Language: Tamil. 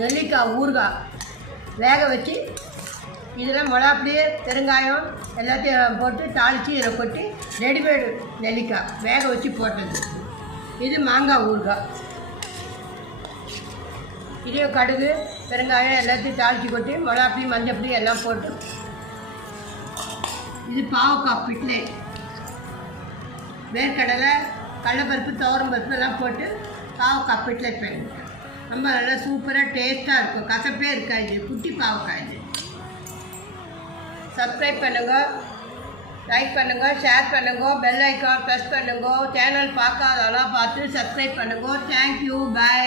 நெல்லிக்காய் ஊறுகாய் வேக வச்சு இதில் மிளகாப்பொடி பெருங்காயம் எல்லாத்தையும் போட்டு தாளித்து இதில் கொட்டி ரெடிமேடு நெல்லிக்காய் வேக வச்சு போட்டது. இது மாங்காய் ஊறுகாய். இதே கடுகு பெருங்காயம் எல்லாத்தையும் தாளித்து கொட்டி மிளகாப்பொடி மஞ்சப்பொடி எல்லாம் போட்டு. இது பாவக்காய் பிட்லே வேர்க்கடலை கடலைப்பருப்பு துவரம்பருப்பு எல்லாம் போட்டு பாவக்காய் பிட்லே பண்ணுங்க. ரொம்ப நல்லா சூப்பராக டேஸ்ட்டாக இருக்கும். கசப்பே இருக்காது. குட்டி பாவக்காய் இது. சப்ஸ்கிரைப் பண்ணுங்கள், லைக் பண்ணுங்கள், ஷேர் பண்ணுங்கள், பெல் ஐக்கான் ப்ரெஸ் பண்ணுங்கள். சேனல் பார்க்காதெல்லாம் பார்த்து சப்ஸ்கிரைப் பண்ணுங்கள். Thank you, by.